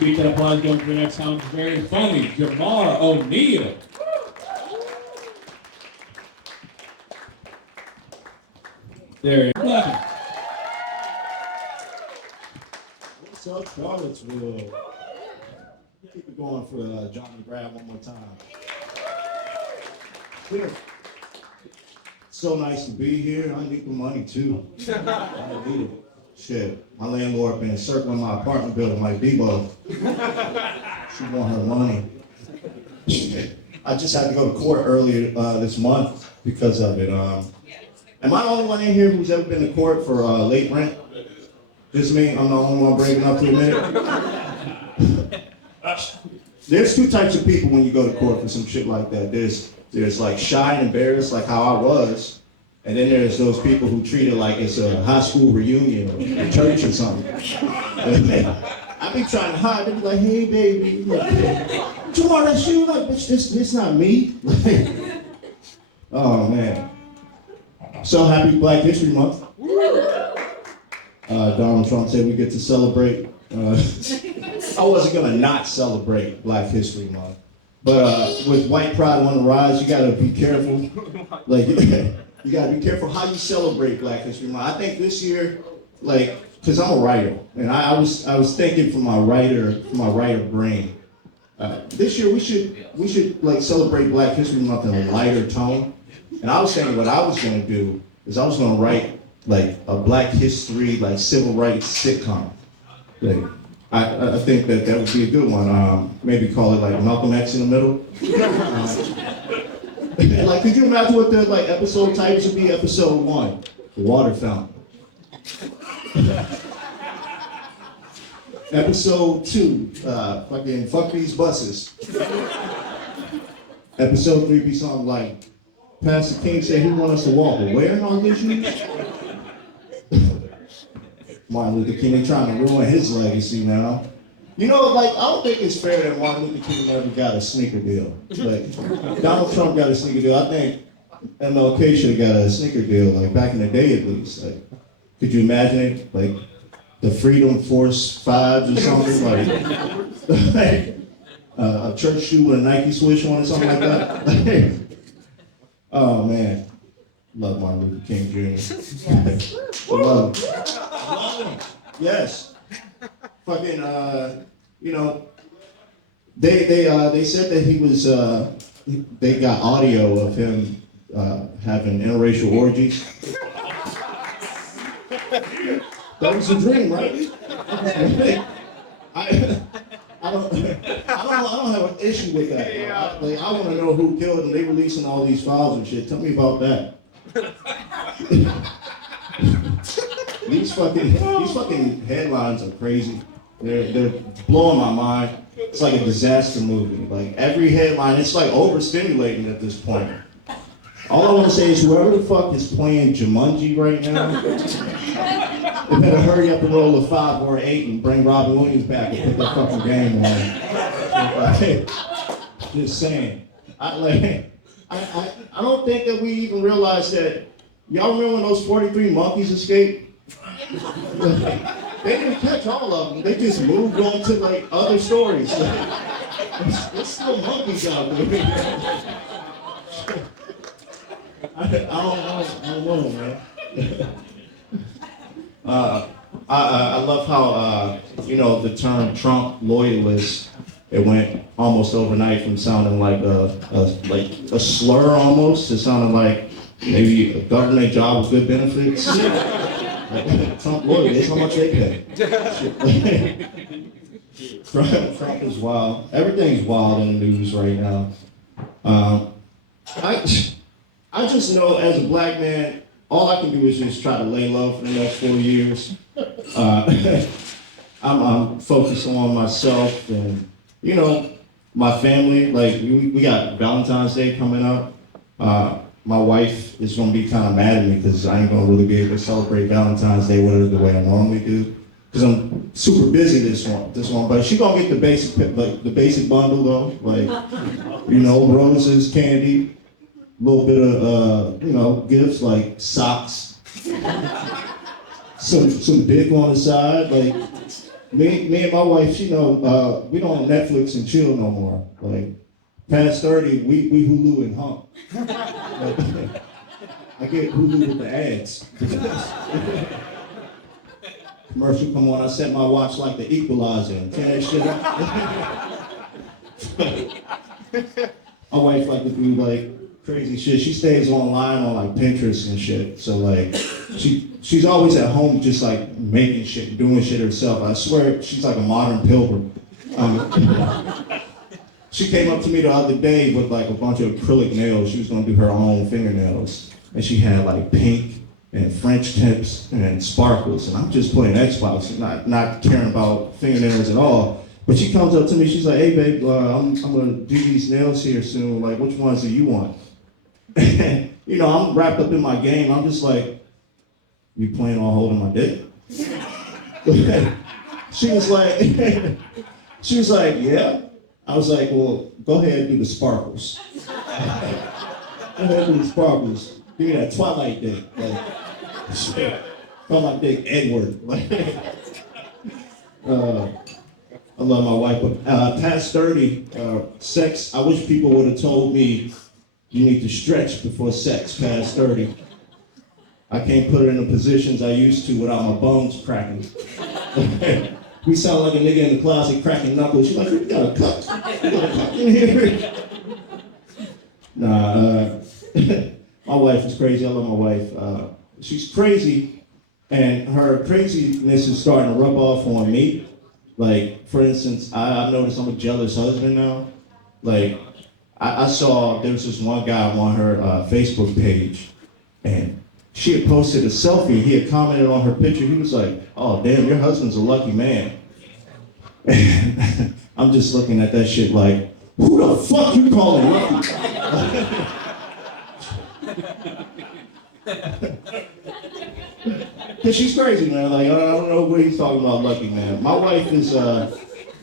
Beat that applause going for the next sounds very funny, Jemar Oneal. There you go. What's up, Charlottesville? Keep it going for John McGrath one more time. Here. So nice to be here. I need the money too. I need it. Shit, my landlord been circling my apartment building like Debo. She want her money. I just had to go to court earlier this month because of it. Am I the only one in here who's ever been to court for late rent? Just me? I'm the only one breaking up to admit it? There's two types of people when you go to court for some shit like that. There's like shy and embarrassed, like how I was. And then there's those people who treat it like it's a high school reunion or a church or something. I be trying to hide. They be like, hey, baby. Jemar, that's you? Like, bitch, this not me. Oh, man. So happy Black History Month. Donald Trump said we get to celebrate. I wasn't going to not celebrate Black History Month. But with white pride on the rise, you got to be careful. Like, you gotta be careful how you celebrate Black History Month. I think this year, like, cause I'm a writer, and I was thinking from my writer brain. This year we should like celebrate Black History Month in a lighter tone. And I was saying what I was gonna do is I was gonna write like a Black history, like civil rights sitcom. Like, I think that would be a good one. Maybe call it like Malcolm X in the middle. Like, could you imagine what the like episode titles would be? Episode 1, the water fountain. Episode 2, fucking fuck these buses. Episode 3 be something like, Pastor King said he want us to walk where on this news? Martin Luther King, they trying to ruin his legacy now. You know, like, I don't think it's fair that Martin Luther King never got a sneaker deal. Like, Donald Trump got a sneaker deal. I think MLK should have got a sneaker deal, like, back in the day at least. Like, could you imagine it? Like, the Freedom Force 5s or something? Like, a church shoe with a Nike swoosh on or something like that? Oh, man. Love Martin Luther King Jr. Yes. Love him. Yes. Fucking, you know, they said that he was, they got audio of him having interracial orgies. That was a dream, right? I don't have an issue with that. I want to know who killed him. They releasing all these files and shit. Tell me about that. These fucking headlines are crazy. They're blowing my mind. It's like a disaster movie. Like every headline, it's like overstimulating at this point. All I want to say is whoever the fuck is playing Jumanji right now, they better hurry up and roll a 5 or 8 and bring Robin Williams back and put that fucking game on. Just saying. I don't think that we even realize that. Y'all remember when those 43 monkeys escaped? They didn't catch all of them. They just moved on to like other stories. There's still monkeys out there. I don't know, man. I love how you know the term Trump loyalist. It went almost overnight from sounding like a slur almost to sounding like maybe a government job with good benefits. Trump loyalists, how much they pay? Trump is wild. Everything's wild in the news right now. I just know as a black man, all I can do is just try to lay low for the next 4 years. I'm focused on myself and, you know, my family. Like, we got Valentine's Day coming up. My wife is going to be kind of mad at me because I ain't going to really be able to celebrate Valentine's Day with her the way I normally do. Because I'm super busy this one. But she going to get the basic bundle though. Like, you know, roses, candy, a little bit of, you know, gifts like socks, some dick on the side. Like, Me and my wife, we don't Netflix and chill no more. Like, past 30, we Hulu and hump. Like, I get Hulu with the ads. Commercial come on, I set my watch like the equalizer and turn that shit up. My wife like to do like crazy shit. She stays online on like Pinterest and shit. So like she's always at home just like making shit, doing shit herself. I swear she's like a modern pilgrim. She came up to me the other day with like a bunch of acrylic nails. She was gonna do her own fingernails. And she had like pink and French tips and sparkles. And I'm just playing Xbox, not caring about fingernails at all. But she comes up to me, she's like, hey babe, I'm gonna do these nails here soon. Like, which ones do you want? And, I'm wrapped up in my game. I'm just like, you planning on holding my dick? She was like, yeah. I was like, well, go ahead and do the sparkles. Go ahead and do the sparkles. Give me that Twilight dick. Like, shit. Call my dick Edward. I love my wife, but past 30, sex, I wish people would have told me you need to stretch before sex past 30. I can't put it in the positions I used to without my bones cracking. We sound like a nigga in the closet cracking knuckles. She's like, you got a cut? You got a cut in here? Nah, my wife is crazy. I love my wife. She's crazy, and her craziness is starting to rub off on me. Like, for instance, I've noticed I'm a jealous husband now. Like, I saw there was this one guy on her Facebook page, and she had posted a selfie. He had commented on her picture. He was like, oh, damn, your husband's a lucky man. And I'm just looking at that shit like, who the fuck you calling lucky? Cause she's crazy, man. Like, I don't know what he's talking about, lucky man. My wife is,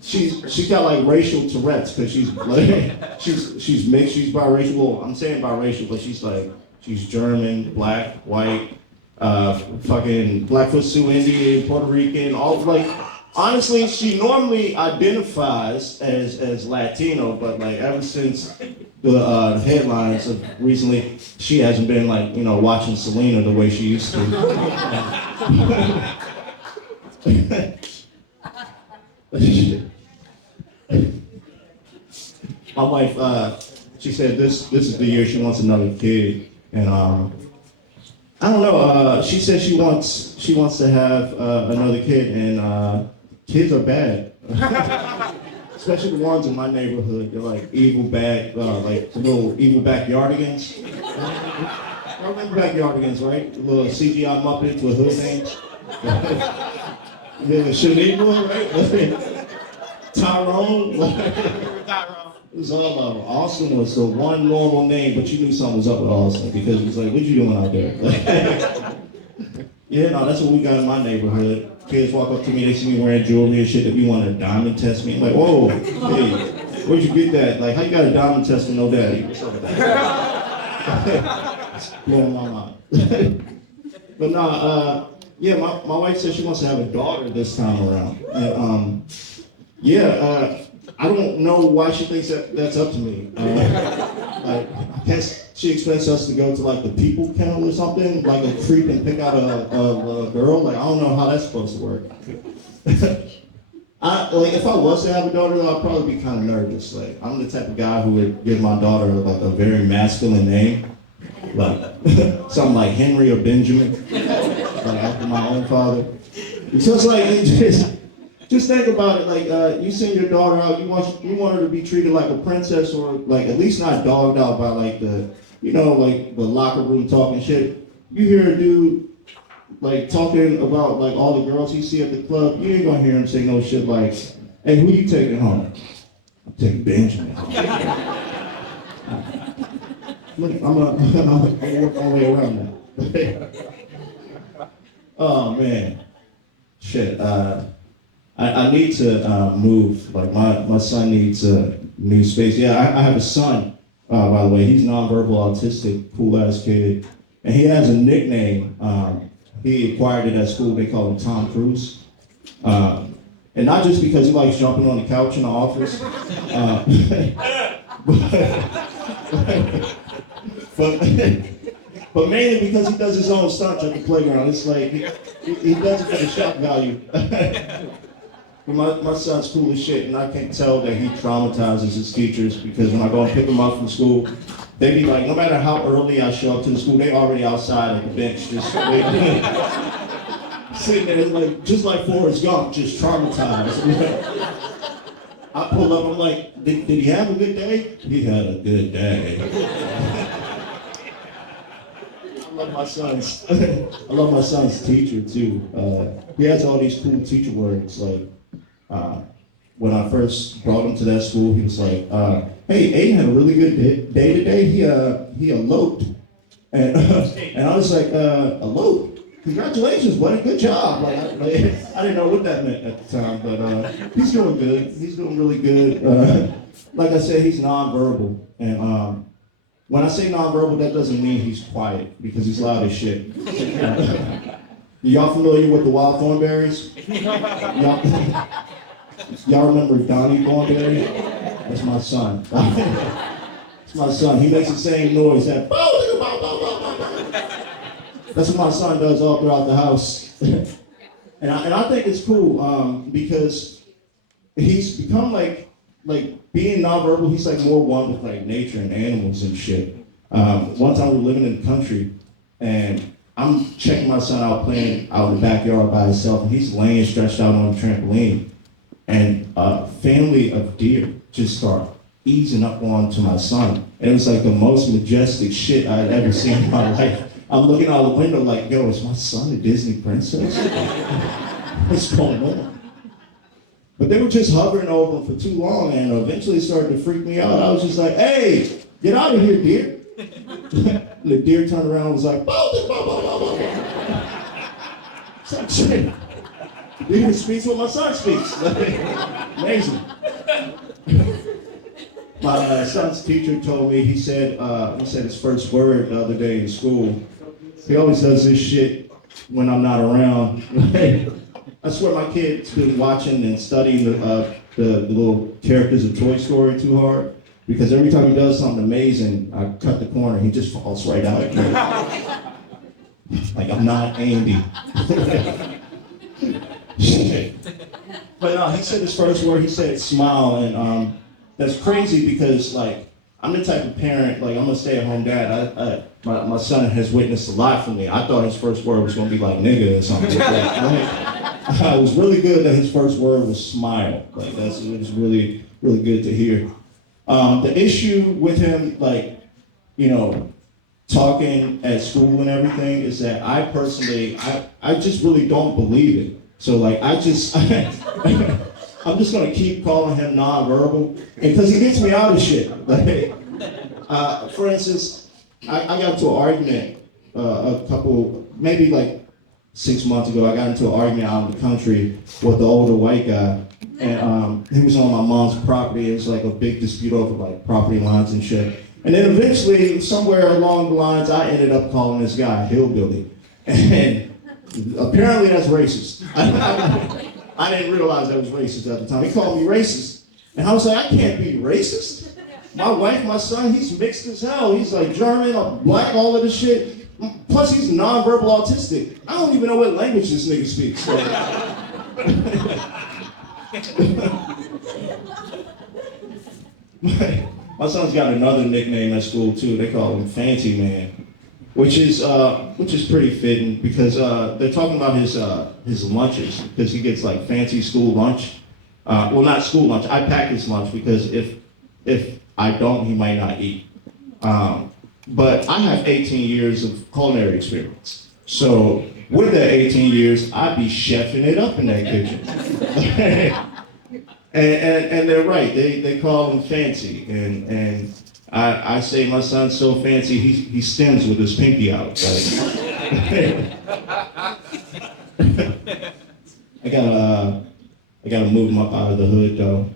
she's got like racial Tourette's, cause she's mixed, she's biracial. Well, I'm saying biracial, but she's German, black, white, fucking Blackfoot Sioux Indian, Puerto Rican, all like. Honestly, she normally identifies as Latino, but like ever since the headlines of recently, she hasn't been like, watching Selena the way she used to. My wife, she said this is the year she wants another kid, and I don't know. She said she wants to have another kid, and kids are bad. Especially the ones in my neighborhood. They're like evil like the little evil backyardigans. I remember backyardigans, right? The little CGI Muppet with hood names. Yeah, Shaniqua, right? Tyrone. It was all of them. Austin was the one normal name, but you knew something was up with Austin because it was like, what you doing out there? Yeah, no, that's what we got in my neighborhood. Kids walk up to me, they see me wearing jewelry and shit, that we want to diamond test me. I'm like, whoa, hey, where'd you get that? Like, how you got a diamond test and no daddy? What's up with that? It's blowing my mind. But nah, yeah, my wife said she wants to have a daughter this time around. And I don't know why she thinks that's up to me. Like, I guess she expects us to go to like the people kennel or something, like a creep and pick out a girl. Like, I don't know how that's supposed to work. If I was to have a daughter, though, I'd probably be kind of nervous. Like, I'm the type of guy who would give my daughter like a very masculine name, like something like Henry or Benjamin, like after my own father. Because like just think about it, like you send your daughter out, you want her to be treated like a princess, or like at least not dogged out by like like the locker room talking shit. You hear a dude like talking about like all the girls he see at the club, you ain't gonna hear him say no shit like, hey, who you taking home? I'm taking Benjamin. I'm gonna work my way around that. Oh man, shit. I need to move. Like my son needs a new space. Yeah, I have a son, by the way. He's nonverbal autistic, cool ass kid. And he has a nickname. He acquired it at school. They call him Tom Cruise. And not just because he likes jumping on the couch in the office, but, but mainly because he does his own stunts at the playground. It's like, he does it for the shock value. My son's cool as shit, and I can tell that he traumatizes his teachers because when I go and pick him up from school, they be like, no matter how early I show up to the school, they already outside at the bench, just waiting. Sitting there, like, just like Forrest Gump, just traumatized. I pull up, I'm like, did he have a good day? He had a good day. I love my son's teacher too. He has all these cool teacher words. Like when I first brought him to that school, he was like, "Hey, Aiden had a really good day today. He eloped," and and I was like, "Eloped? Congratulations, buddy! Good job!" Like I didn't know what that meant at the time, but he's doing good. He's doing really good. Like I said, he's nonverbal, and when I say nonverbal, that doesn't mean he's quiet, because he's loud as shit. Y'all familiar with the wild thornberries? Y'all remember Donnie Thornberry? That's my son. That's my son. He makes the same noise. That's what my son does all throughout the house. And I think it's cool because he's become like being nonverbal, he's like more one with like nature and animals and shit. One time we were living in the country and I'm checking my son out playing out in the backyard by himself, and he's laying stretched out on the trampoline. And a family of deer just start easing up onto my son. And it was like the most majestic shit I had ever seen in my life. I'm looking out the window like, yo, is my son a Disney princess? What's going on? But they were just hovering over him for too long, and eventually it started to freak me out. I was just like, hey, get out of here, deer. The deer turned around and was like, some shit. The deer speaks what my son speaks. Amazing. My son's teacher told me, he said his first word the other day in school. He always does this shit when I'm not around. I swear my kid's been watching and studying the little characters of Toy Story too hard, because every time he does something amazing, I cut the corner, he just falls right out. Like I'm not Andy. But no, he said his first word, he said smile, and that's crazy because like I'm the type of parent, like I'm a stay-at-home dad. My son has witnessed a lot from me. I thought his first word was gonna be like nigga or something. It was really good that his first word was smile. Like it was really, really good to hear. The issue with him, like, you know, talking at school and everything is that I personally, I just really don't believe it. So like I'm just gonna keep calling him nonverbal, because he gets me out of shit. Like, for instance, I got into an argument maybe like 6 months ago. I got into an argument out in the country with the older white guy, and he was on my mom's property. It was like a big dispute over like property lines and shit. And then eventually, somewhere along the lines, I ended up calling this guy a hillbilly, and apparently that's racist. I didn't realize that was racist at the time. He called me racist. And I was like, I can't be racist. My wife, my son, he's mixed as hell. He's like German, or black, all of this shit. Plus he's nonverbal autistic. I don't even know what language this nigga speaks. My son's got another nickname at school too. They call him Fancy Man. Which is pretty fitting, because they're talking about his lunches, because he gets like fancy school lunch. Well, not school lunch. I pack his lunch, because if I don't, he might not eat. But I have 18 years of culinary experience. So with that 18 years, I'd be chefing it up in that kitchen. and they're right. They call him fancy, and I say my son's so fancy, he stems with his pinky out. Like. I gotta move him up out of the hood though,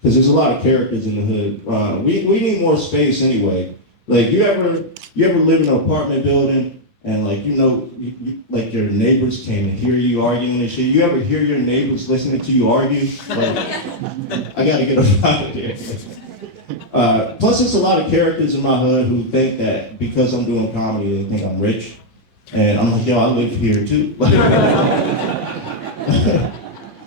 because there's a lot of characters in the hood. We need more space anyway. Like you ever live in an apartment building And like, like your neighbors can hear you arguing and shit. You ever hear your neighbors listening to you argue? Like, I gotta get up out of there. Plus, there's a lot of characters in my hood who think that because I'm doing comedy, they think I'm rich. And I'm like, yo, I live here too.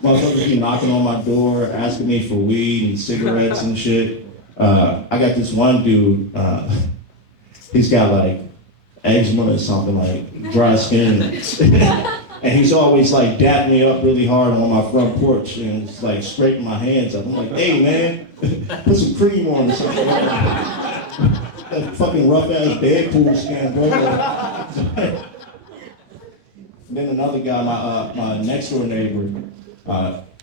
Motherfuckers be knocking on my door, asking me for weed and cigarettes and shit. I got this one dude, he's got like eczema or something, like dry skin. And he's always like dapping me up really hard on my front porch and just like scraping my hands up. I'm like, hey man, put some cream on or something. That fucking rough ass Deadpool skin, bro. Then another guy, my next door neighbor,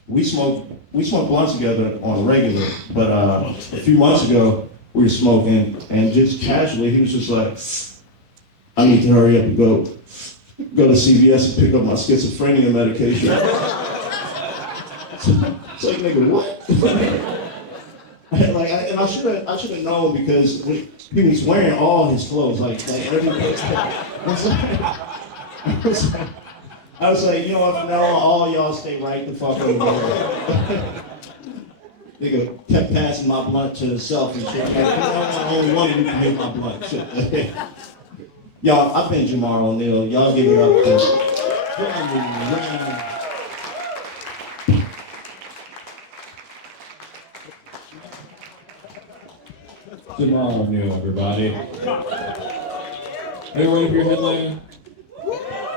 we smoke blunts together on a regular, but a few months ago we were smoking and just casually he was just like, I need to hurry up and go to CVS and pick up my schizophrenia medication. It's like, nigga, what? And I should have known because he was wearing all his clothes, like everything. I was like, you know what, from now on, all y'all stay right the fuck over there. Nigga kept passing my blunt to himself and shit. Like, I'm the only one who can hit my blunt. Shit. Y'all, I've been Jemar Oneal. Y'all give it up for Jemar Oneal, everybody. Are you ready for your headline?